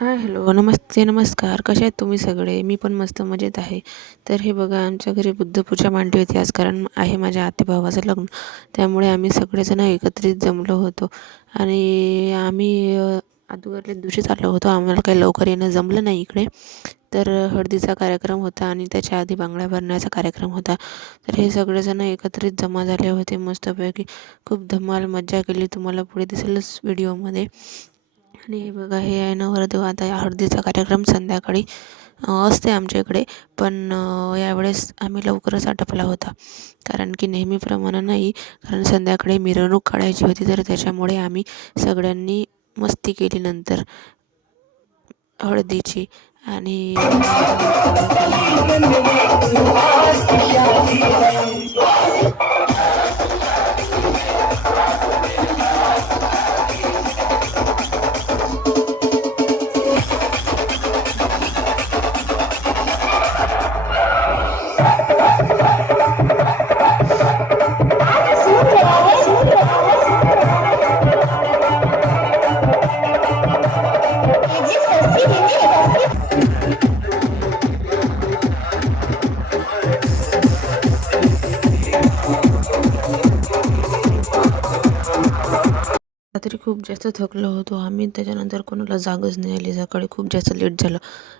हाय, hello, नमस्ते, नमस्कार. कसे आहेत तुम्ही सगळे? मी पण मस्त मजेत आहे. तर हे बघा आमच्या घरी बुद्धपूजा मांडली होती आज, कारण आहे माझ्या आत्तेभावाचं लग्न. त्यामुळे आम्ही सगळेजण एकत्रित जमलो होतो आणि आम्ही अगोदरल्या दिवशीच आलो होतो. आम्हाला काही लवकर येणं जमलं नाही इकडे. तर हळदीचा कार्यक्रम होता आणि त्याच्या आधी बांगड्या भरण्याचा कार्यक्रम होता. तर हे सगळेजण एकत्रित जमा झाले होते मस्तपैकी. खूप धमाल मज्जा केली. तुम्हाला पुढे दिसेलच व्हिडिओमध्ये. आणि हे बघा, हे आहे नवरदेव. आता या हळदीचा कार्यक्रम संध्याकाळी असते आमच्या इकडे, पण यावेळेस आम्ही लवकरच आटपला होता, कारण की नेहमीप्रमाणे नाही. कारण संध्याकाळी मिरवणूक काढायची होती, तर त्याच्यामुळे आम्ही सगळ्यांनी मस्ती केली नंतर हळदीची. आणि नंतर मग सगळं केलं आम्ही. रात्री खूप जास्त थकलो होतो आम्ही. त्याच्यानंतर कोणाला जागच नाही आली. सकाळी खूप जास्त लेट झालं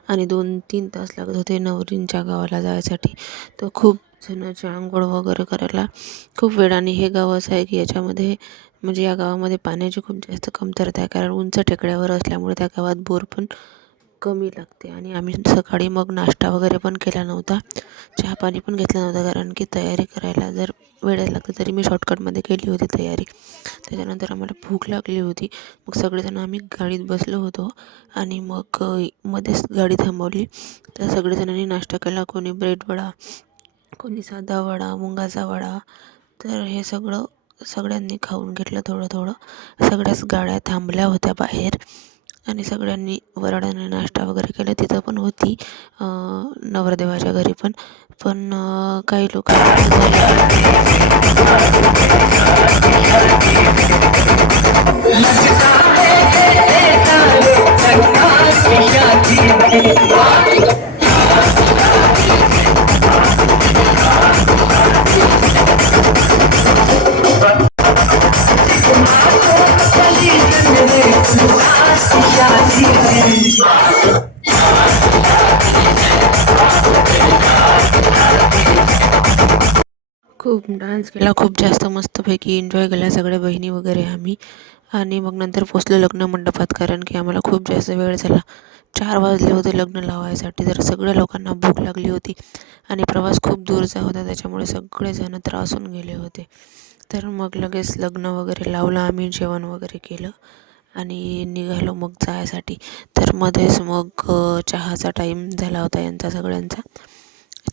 आणि 2-3 तास लागत होते नवरींच्या गावाला जायसाठी. तर खूप जणांची आंघोळ वगैरे करायला खूप वेळ. आणि हे गाव असं आहे की याच्यामध्ये म्हणजे या गावामध्ये पाण्याची खूप जास्त कमतरता आहे, कारण उंच टेकड्यावर असल्यामुळे त्या गावात बोर पण कमी लागते. आणि आम्ही सकाळी मग नाश्ता वगैरे पण केला नव्हता, चहा पाणी पण घेतलं नव्हतं, कारण की तयारी करायला जर वेळ लागते. तरी मी शॉर्टकटमध्ये केली होती तयारी. त्याच्यानंतर आम्हाला भूक लागली होती. मग सगळेजण आम्ही गाडीत बसलो होतो आणि मग मध्येच गाडी थांबवली. तर सगळेजणांनी नाश्ता केला. कोणी ब्रेड वडा, कोणी साधा वडा, मुंगाचा वडा. तर हे सगळं सगळ्यांनी खाऊन घेतलं थोडं थोडं. सगळ्याच गाड्या थांबल्या होत्या बाहेर आणि सगळ्यांनी वराडाने नाश्ता वगैरे केला. तिथं पण होती नवरदेवाच्या घरी पण. पण काही लोकांनी पण खूप डान्स केला, खूप जास्त मस्तपैकी एन्जॉय केला सगळ्या बहिणी वगैरे आम्ही. आणि मग नंतर पोचलो लग्न मंडपात, कारण की आम्हाला खूप जास्त वेळ झाला. 4 वाजले होते लग्न लावायसाठी. तर सगळ्या लोकांना भूक लागली होती आणि प्रवास खूप दूरचा होता, त्याच्यामुळे सगळेजण त्रासून गेले होते. तर मग लगेच लग्न वगैरे लावलं आम्ही, जेवण वगैरे केलं आणि निघालो मग जायसाठी. तर मध्येच मग चहाचा टाईम झाला होता यांचा सगळ्यांचा.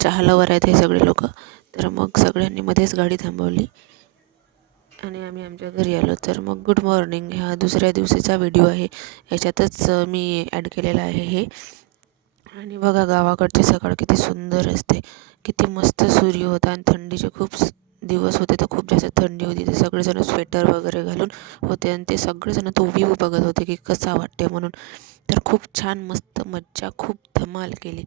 चहा लवर आहेत हे सगळे लोक. तर मग सगळ्यांनी मध्येच गाडी थांबवली आणि आम्ही आमच्या घरी आलो. तर मग गुड मॉर्निंग ह्या दुसऱ्या दिवशीचा व्हिडिओ आहे, याच्यातच मी ॲड केलेला आहे हे. आणि बघा गावाकडची सकाळ किती सुंदर असते, किती मस्त सूर्य होता. आणि थंडीचे खूप दिवस होते, तर खूप जास्त थंडी होती. ते सगळेजण स्वेटर वगैरे घालून होते आणि ते सगळेजण तो व्ह्यू बघत होते की कसा वाटते म्हणून. तर खूप छान मस्त मज्जा, खूप धमाल केली.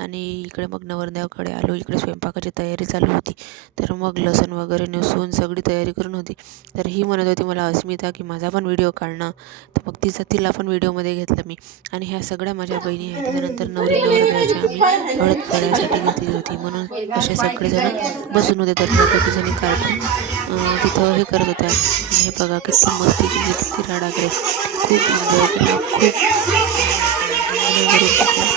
आणि इकडे मग नवरदेवाकडे आलो. इकडे स्वयंपाकाची तयारी चालू होती. तर मग लसूण वगैरे नेसून सगळी तयारी करून होती. तर ही म्हणत होती मला, अस्मिता, की माझा पण व्हिडिओ काढ ना. तर मग तिला पण व्हिडिओमध्ये घेतलं मी. आणि ह्या सगळ्या माझ्या बहिणी आहेत. त्याच्यानंतर नवरी नवरदेवाची आम्ही हळद काढायसाठी घेतली होती, म्हणून असे सगळेजण बसून होते. तर दोघीजणी कार्टून तिथं हे करत होत्या. आणि हे बघा किती मस्ती केली, किती राडा केले. खूप एन्जॉय केला, खूप धमाल वगैरे केल्या.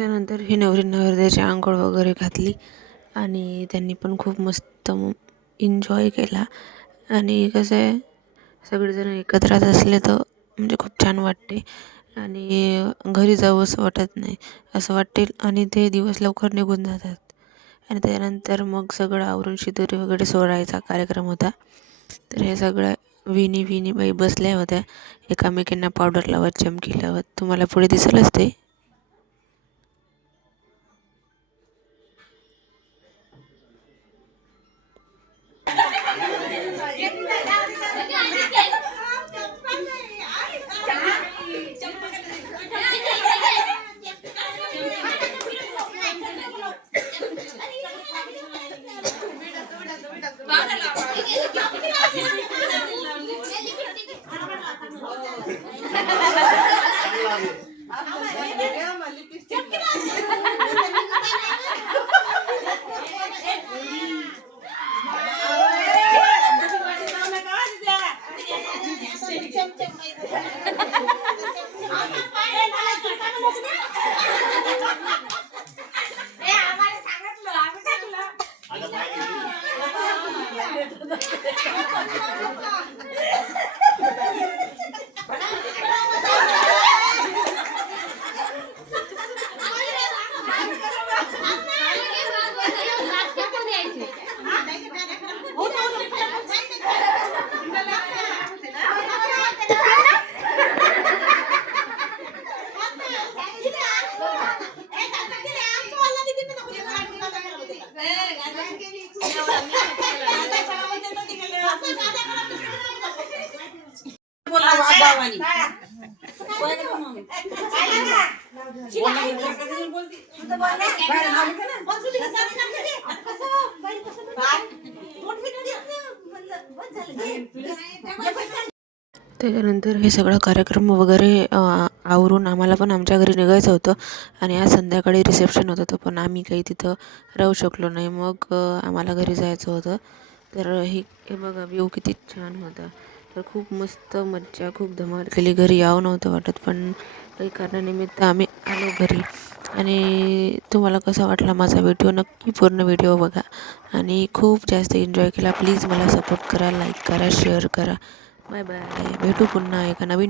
त्याच्यानंतर ही नवरी नवरदेवाची अंघोळ वगैरे घातली आणि त्यांनी पण खूप मस्त एन्जॉय केला. आणि कसं आहे, सगळेजण एकत्रात असले तर म्हणजे खूप छान वाटते आणि घरी जावं असं वाटत नाही, असं वाटेल आणि ते दिवस लवकर निघून जातात. आणि त्यानंतर मग सगळं आवरून शिदोरी वगैरे सोडायचा कार्यक्रम होता. तर हे सगळ्या विणी बाई बसल्या होत्या एकामेकींना पावडर लावत, चमकी लावत. तुम्हाला पुढे दिसेलच ते. त्याच्यानंतर हे सगळा कार्यक्रम वगैरे आवरून आम्हाला पण आमच्या घरी निघायचं होतं आणि आज संध्याकाळी रिसेप्शन होतं तर पण आम्ही काही तिथं राहू शकलो नाही. मग आम्हाला घरी जायचं होतं. तर हे बघा व्ह्यू किती छान होता. तर खूप मस्त मज्जा, खूप धमाल केली. घरी यावं नव्हतं वाटत पण काही कारणानिमित्त आम्ही आलो घरी. आणि तुम्हाला कसा वाटला माझा व्हिडिओ, नक्की पूर्ण व्हिडिओ बघा आणि खूप जास्त एन्जॉय केला. प्लीज मला सपोर्ट करा, लाईक करा, शेअर करा. Bye bye. भेटू पुन्हा एका नवीन